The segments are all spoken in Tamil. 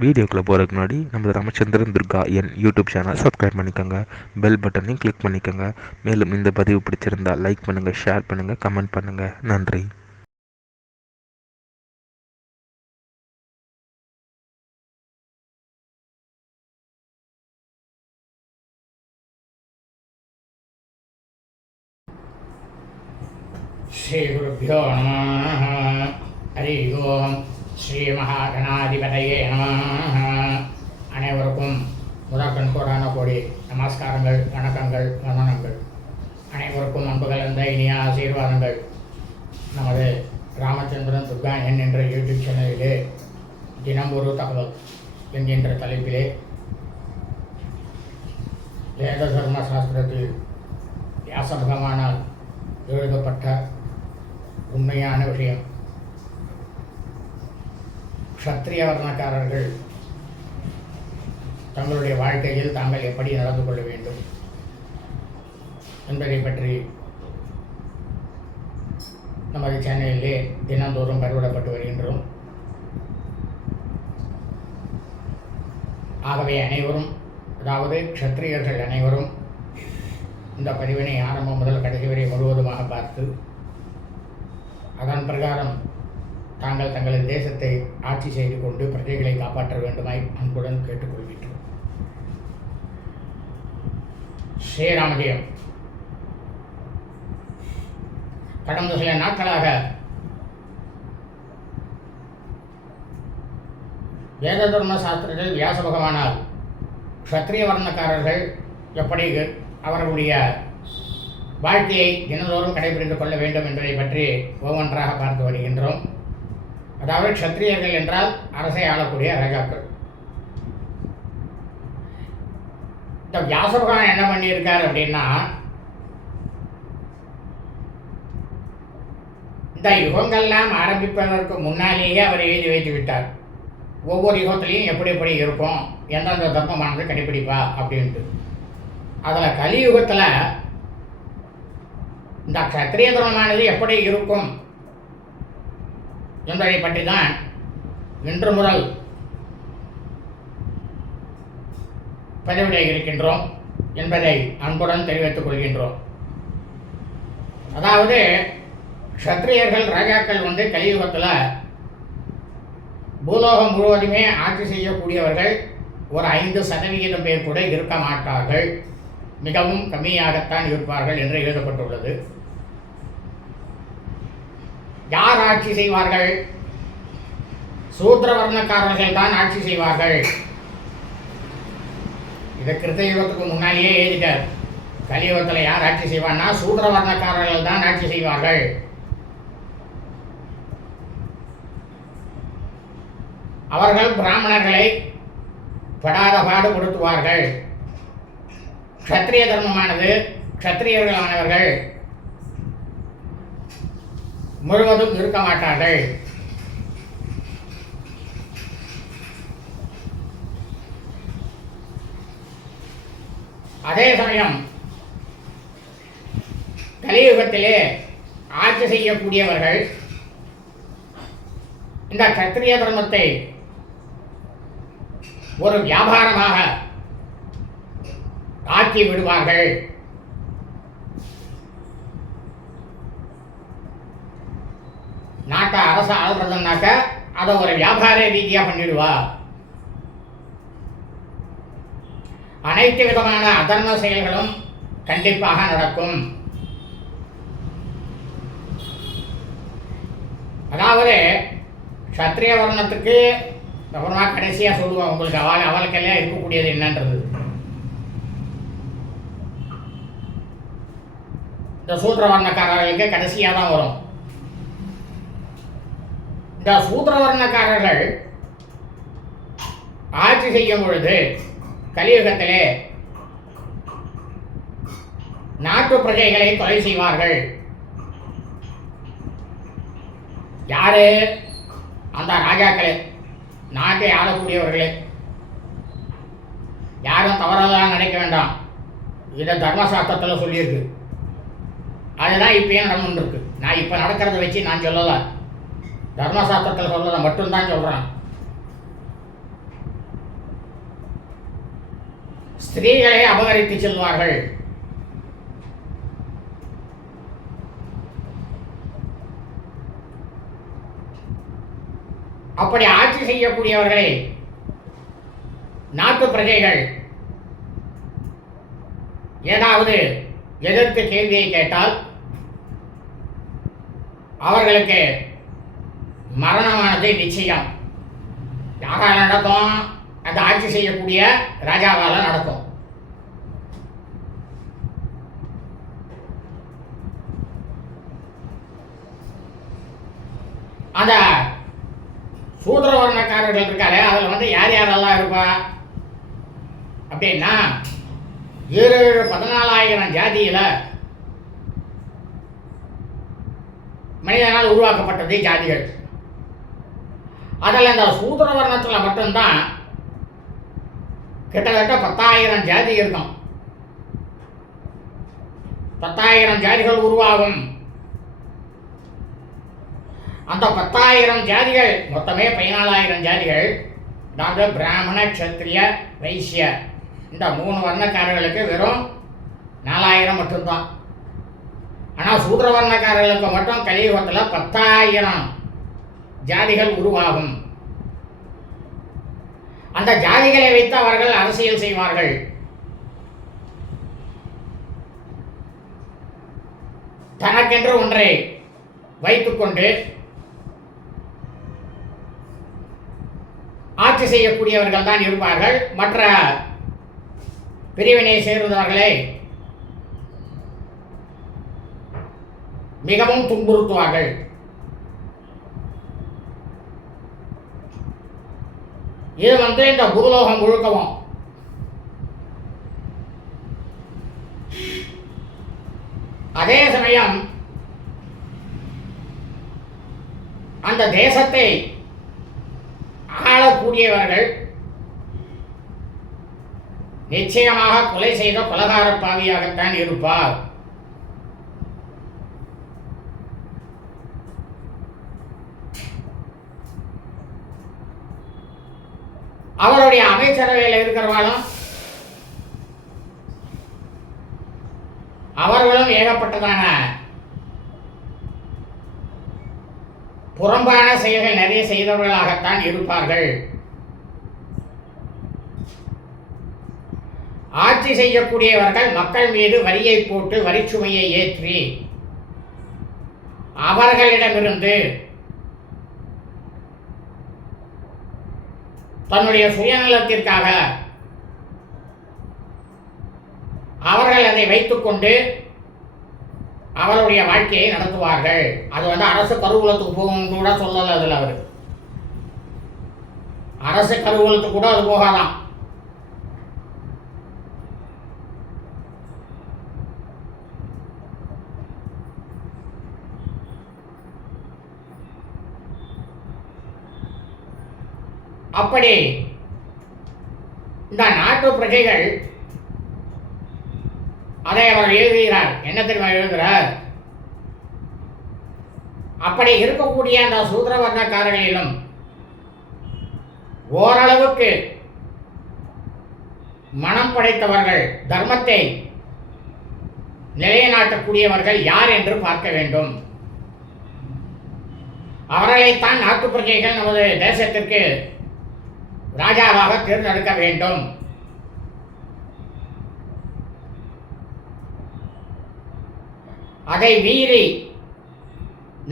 வீடியோக்குள்ளே போகிறதுக்கு முன்னாடி நம்ம ராமச்சந்திரன் துர்கா என் யூடியூப் சேனல் சப்ஸ்கிரைப் பண்ணிக்கோங்க, பெல் பட்டனையும் கிளிக் பண்ணிக்கோங்க. மேலும் இந்த பதிவு பிடிச்சிருந்தால் லைக் பண்ணுங்கள், ஷேர் பண்ணுங்கள், கமெண்ட் பண்ணுங்கள். நன்றி. ஸ்ரீகுருப்போ நம. ஹரி ஓம். ஸ்ரீ மகாகணாதிபதையே நம. அனைவருக்கும் முதற்கண் கோடான கோடி நமஸ்காரங்கள், வணக்கங்கள், வந்தனங்கள். அனைவருக்கும் அன்பு கலந்த இனிய ஆசீர்வாதங்கள். நமது ராமச்சந்திரன் துர்கா என்ற யூடியூப் சேனலிலே தினம் ஒரு தகவல் என்கின்ற தலைப்பிலே வேத தர்ம சாஸ்திரத்தில் வியாச பகவானால் எழுதப்பட்ட உண்மையான விஷயம். க்ஷத்ரிய வர்ணக்காரர்கள் தங்களுடைய வாழ்க்கையில் தாங்கள் எப்படி நடந்து கொள்ள வேண்டும் என்பதை பற்றி நமது சேனலிலே தினந்தோறும் பதிவிடப்பட்டு வருகின்றோம். ஆகவே அனைவரும், அதாவது க்ஷத்ரியர்கள் அனைவரும் இந்த பதிவினை ஆரம்பம் முதல் கடைசி வரை முழுவதுமாக பார்த்து அதன் பிரகாரம் தாங்கள் தங்களது தேசத்தை ஆட்சி செய்து கொண்டு பிரஜைகளை காப்பாற்ற வேண்டுமாய் அன்புடன் கேட்டுக்கொள்கின்றோம். ஸ்ரீராமஜெயம். கடந்த சில நாட்களாக வேத தர்ம சாஸ்திரத்தில் வியாச பகவானால் க்ஷத்ரிய வர்ணக்காரர்கள் எப்படி அவர்களுடைய வாழ்க்கையை தினந்தோறும் கடைபிடித்துக் கொள்ள வேண்டும் என்பதை பற்றி ஒவ்வொன்றாக பார்த்து வருகின்றோம். அதாவது க்ஷத்ரியர்கள் என்றால் அரசை ஆளக்கூடிய ராஜாக்கள். இந்த வியாச பகவான் என்ன பண்ணியிருக்கார் அப்படின்னா, இந்த யுகங்கள்லாம் ஆரம்பிப்பதற்கு முன்னாலேயே அவர் எழுதி வைத்து விட்டார். ஒவ்வொரு யுகத்திலையும் எப்படி எப்படி இருக்கும், எந்தெந்த தர்மமானது கடைபிடிப்பா அப்படின்ட்டு. அதில் கலியுகத்தில் இந்த க்ஷத்ரிய தர்மமானது எப்படி இருக்கும் என்பதை பற்றி தான் இன்று முதல் பதிவிட இருக்கின்றோம் என்பதை அன்புடன் தெரிவித்துக் கொள்கின்றோம். அதாவது க்ஷத்ரியர்கள் ராஜாக்கள் கலியுகத்தில் பூலோகம் முழுவதுமே ஆட்சி செய்யக்கூடியவர்கள் ஒரு 5% பேர் கூட இருக்க மாட்டார்கள், மிகவும் கம்மியாகத்தான் இருப்பார்கள் என்று எழுதப்பட்டுள்ளது. யார் ஆட்சி செய்வார்கள்? சூத்ர வர்ணக்காரர்கள் தான் ஆட்சி செய்வார்கள். இதை கிருத்தயுகத்துக்கு முன்னாலேயே எழுதிட்டார். கலியுகத்தில் யார் ஆட்சி செய்வார்னா சூத்ர வர்ணக்காரர்கள் தான் ஆட்சி செய்வார்கள். அவர்கள் பிராமணர்களை படாத பாடுபடுத்துவார்கள். க்ஷத்ரிய தர்மமானது க்ஷத்ரியர்களானவர்கள் முழுவதும் இருக்க மாட்டார்கள். அதே சமயம் கலியுகத்திலே ஆட்சி செய்யக்கூடியவர்கள் இந்த க்ஷத்ரிய தர்மத்தை ஒரு வியாபாரமாக ஆக்கி விடுவார்கள். நாட்டை அரசு ஆள்றதுனாக்க அதை ஒரு வியாபார ரீதியாக பண்ணிடுவா. அனைத்து விதமான அதர்ம செயல்களும் கண்டிப்பாக நடக்கும். அதாவது க்ஷத்ரிய வர்ணத்துக்கு அப்புறமா கடைசியாக சொல்லுவான் உங்களுக்கு அவளுக்கெல்லாம் இருக்கக்கூடியது என்னன்றது. இந்த சூத்திர வர்ணக்காரர்களுக்கு கடைசியாக தான் வரும். இந்த சூத்திர வர்ணக்காரர்கள் ஆட்சி செய்யும் பொழுது கலியுகத்திலே நாட்டு பிரஜைகளை கொலை செய்வார்கள். யாரு? அந்த ராஜாக்களே, நாட்டை ஆளக்கூடியவர்களே. யாரும் தவறாதான் நினைக்க வேண்டாம். இதை தர்மசாஸ்திரத்தில் சொல்லியிருக்கு. அதுதான் இப்பயும் நடந்துருக்கு. நான் இப்போ நடக்கிறத வச்சு நான் சொல்லலை, தர்மசாஸ்திரத்தில் சொல்றதை மட்டும்தான் சொல்கிறேன். ஸ்திரீகளை அபகரித்து செல்வார்கள். அப்படி ஆட்சி செய்யக்கூடியவர்களை நாட்டு பிரஜைகள் ஏதாவது எதிர்த்து கேள்வியை கேட்டால் அவர்களுக்கு மரணமானது நிச்சயம். யாரால நடக்கும்? அந்த ஆட்சி செய்யக்கூடிய ராஜாவால நடக்கும். அந்த சூத்திரவர்ணக்காரர்கள் இருக்காரு, அதில் யார் யாரெல்லாம் இருப்பா அப்படின்னா 14,000 ஜாதியில மனிதனால் உருவாக்கப்பட்டது ஜாதிகள். அதில் இந்த சூத்திரவர்ணத்தில் மட்டும்தான் கிட்டத்தட்ட 10,000 ஜாதி இருக்கும். 10,000 ஜாதிகள் உருவாகும். அந்த 10,000 ஜாதிகள் மொத்தமே 14,000 ஜாதிகள். அதாவது பிராமண, க்ஷத்ரிய, வைசிய இந்த 3 வர்ணக்காரர்களுக்கு வெறும் 4,000 மட்டும்தான். ஆனால் சூத்திரவர்ணக்காரர்களுக்கு மட்டும் கலியுகத்தில் 10,000 ஜாதிகள் உருவாகும். அந்த ஜாதிகளை வைத்து அவர்கள் அரசியல் செய்வார்கள். தனக்கென்று ஒன்றை வைத்துக்கொண்டு ஆட்சி செய்யக்கூடியவர்கள் தான் இருப்பார்கள். மற்ற பிரிவினை சேர்ந்தவர்களை மிகவும் துன்புறுத்துவார்கள். இது இந்த பூலோகம் முழுக்கவும் அதே சமயம் அந்த தேசத்தை ஆளக்கூடியவர்கள் நிச்சயமாக கொலை செய்த கொலகார பாவியாகத்தான் இருப்பார். அவருடைய அமைச்சரவையில் இருக்கிறவாலும் அவர்களும் ஏகப்பட்டதான புறம்பான செயல்கள் நிறைய செய்தவர்களாகத்தான் இருப்பார்கள். ஆட்சி செய்யக்கூடியவர்கள் மக்கள் மீது வரியை போட்டு வரிச்சுமையை ஏற்றி அவர்களிடமிருந்து தன்னுடைய சுயநலத்திற்காக அவர்கள் அதை வைத்துக்கொண்டு அவருடைய வாழ்க்கையை நடத்துவார்கள். அது அரசு கருவூலத்துக்கு போகும் கூட சொல்லல. அதில் அவர் அரசு கருவூலத்துக்கு கூட அது போகலாம். அப்படி இந்த நாட்டு பிரஜைகள் அதை அவர் எழுதுகிறார். என்ன தெரியுமா எழுதுகிறார்? அப்படி இருக்கக்கூடிய அந்த சூத்திரவர்ணக்காரர்களிலும் ஓரளவுக்கு மனம் படைத்தவர்கள், தர்மத்தை நிலைநாட்டக்கூடியவர்கள் யார் என்று பார்க்க வேண்டும். அவர்களைத்தான் நாட்டு பிரஜைகள் நமது தேசத்திற்கு ராஜாவாக தேர்ந்தெடுக்க வேண்டும். அதை மீறி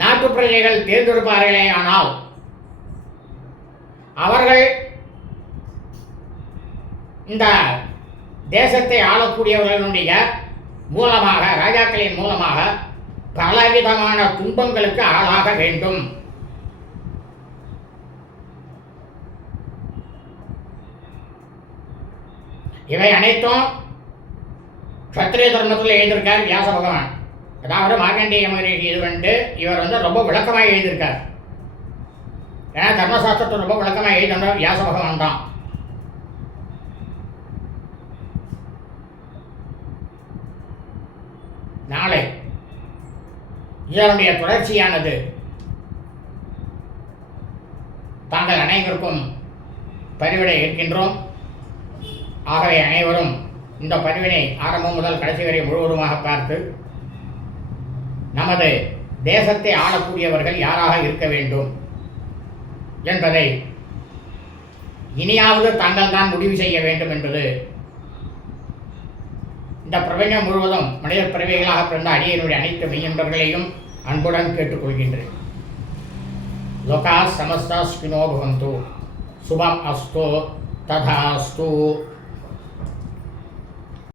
நாட்டு பிரஜைகள் தேர்ந்தெடுப்பார்களே ஆனால் அவர்கள் இந்த தேசத்தை ஆளக்கூடியவர்களுடைய மூலமாக, ராஜாக்களின் மூலமாக பலவிதமான துன்பங்களுக்கு ஆளாக வேண்டும். இவை அனைத்தும் க்ஷத்ரிய தர்மத்தில் எழுதியிருக்கார் வியாச பகவான். அதாவது மார்க்கண்டேய மகரிஷி இது இவர் ரொம்ப விளக்கமாக எழுதியிருக்கார். ஏன்னா தர்மசாஸ்திரத்தை ரொம்ப விளக்கமாக எழுதின வியாச பகவான் தான். நாளை இதனுடைய தொடர்ச்சியானது தாங்கள் அனைவருக்கும் பரிவிட இருக்கின்றோம். ஆகவே அனைவரும் இந்த பதிவினை ஆரம்பம் முதல் கடைசி வரை முழுவதுமாக பார்த்து நமது தேசத்தை ஆளக்கூடியவர்கள் யாராக இருக்க வேண்டும் என்பதை இனியாவது தாங்கள் தான் முடிவு செய்ய வேண்டும் என்பது இந்த பிரபஞ்சம் முழுவதும் மனித பிறவிகளாக பிறந்த அடியனுடைய அனைத்து மெய்யன்பர்களையும் அன்புடன் கேட்டுக்கொள்கின்றேன். லோகா சமஸ்தா ஸ்பினோ பவந்து சுபம் அஸ்து ததாஸ்து.